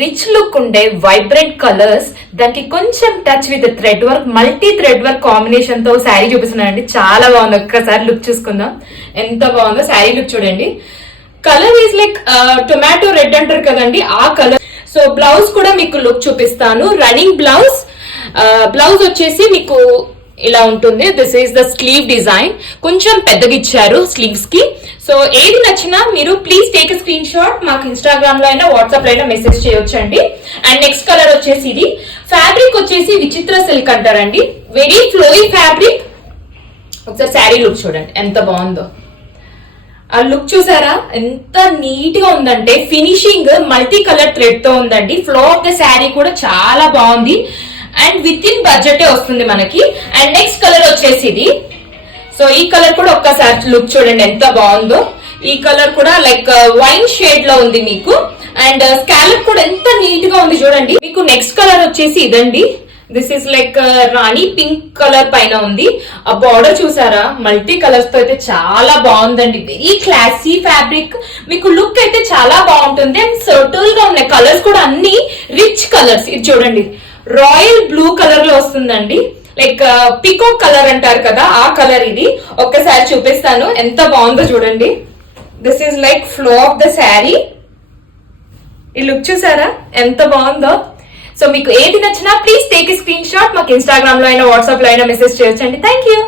Rich look ఉండే vibrant colours, దానికి కొంచెం touch with thread work, multi thread work combination తో శారీ చూపిస్తున్నానండి. చాలా బాగుంది. ఒక్కసారి లుక్ చూసుకుందాం ఎంత బాగుందో. శారీ లుక్ చూడండి. Colour is like tomato red అంటారు కదండి, ఆ కలర్. సో బ్లౌజ్ కూడా మీకు లుక్ చూపిస్తాను. Running blouse. బ్లౌజ్ వచ్చేసి మీకు ఇలా ఉంటుంది. This is the slew design. కొంచెం పెద్దగా ఇచ్చారు స్లీవ్స్ కి. సో ఏది నచ్చినా మీరు please take a screen shot, మాకు ఇన్స్టాగ్రామ్ లో అయినా వాట్సాప్ లో అయినా మెసేజ్ చేయొచ్చండి. అండ్ నెక్స్ట్ కలర్ వచ్చేసి ఇది. ఫ్యాబ్రిక్ వచ్చేసి విచిత్ర సిల్క్ అంటారండి. Very ఫ్లోయి fabric. ఒకసారి శారీ లుక్ చూడండి ఎంత బాగుందో. ఆ లుక్ చూసారా ఎంత నీట్ గా ఉందంటే, ఫినిషింగ్ మల్టీ కలర్ థ్రెడ్ తో ఉందండి. ఫ్లో ఆఫ్ ద శారీ కూడా చాలా బాగుంది అండ్ విత్ ఇన్ బడ్జెట్ వస్తుంది మనకి. అండ్ నెక్స్ట్ కలర్ వచ్చేసి ఇది. సో ఈ కలర్ కూడా ఒక్కసారి లుక్ చూడండి ఎంత బాగుందో. ఈ కలర్ కూడా లైక్ వైన్ షేడ్ లో ఉంది మీకు. అండ్ స్కాలప్ కూడా ఎంత నీట్ గా ఉంది చూడండి. మీకు నెక్స్ట్ కలర్ వచ్చేసి ఇదండి. This is like Rani pink colour పైన ఉంది. ఆ బార్డర్ చూసారా మల్టీ కలర్స్ తో అయితే చాలా బాగుందండి. Very classy fabric. మీకు లుక్ అయితే చాలా బాగుంటుంది. అండ్ సర్టల్ గా ఉన్నాయి కలర్స్ కూడా, అన్ని రిచ్ కలర్స్. ఇది చూడండి రాయల్ బ్లూ కలర్ లో వస్తుందండి. లైక్ పికాక్ కలర్ అంటారు కదా, ఆ కలర్ ఇది. ఒక్కసారి చూపిస్తాను ఎంత బాగుందో చూడండి. This is like flow of the sari. ఈ లుక్ చూసారా ఎంత బాగుందో. సో మీకు ఏది నచ్చినా please take a screen shot, మాకు ఇన్స్టాగ్రామ్ లో అయినా వాట్సాప్ లో అయినా మెసేజ్ చేయొచ్చండి. Thank you.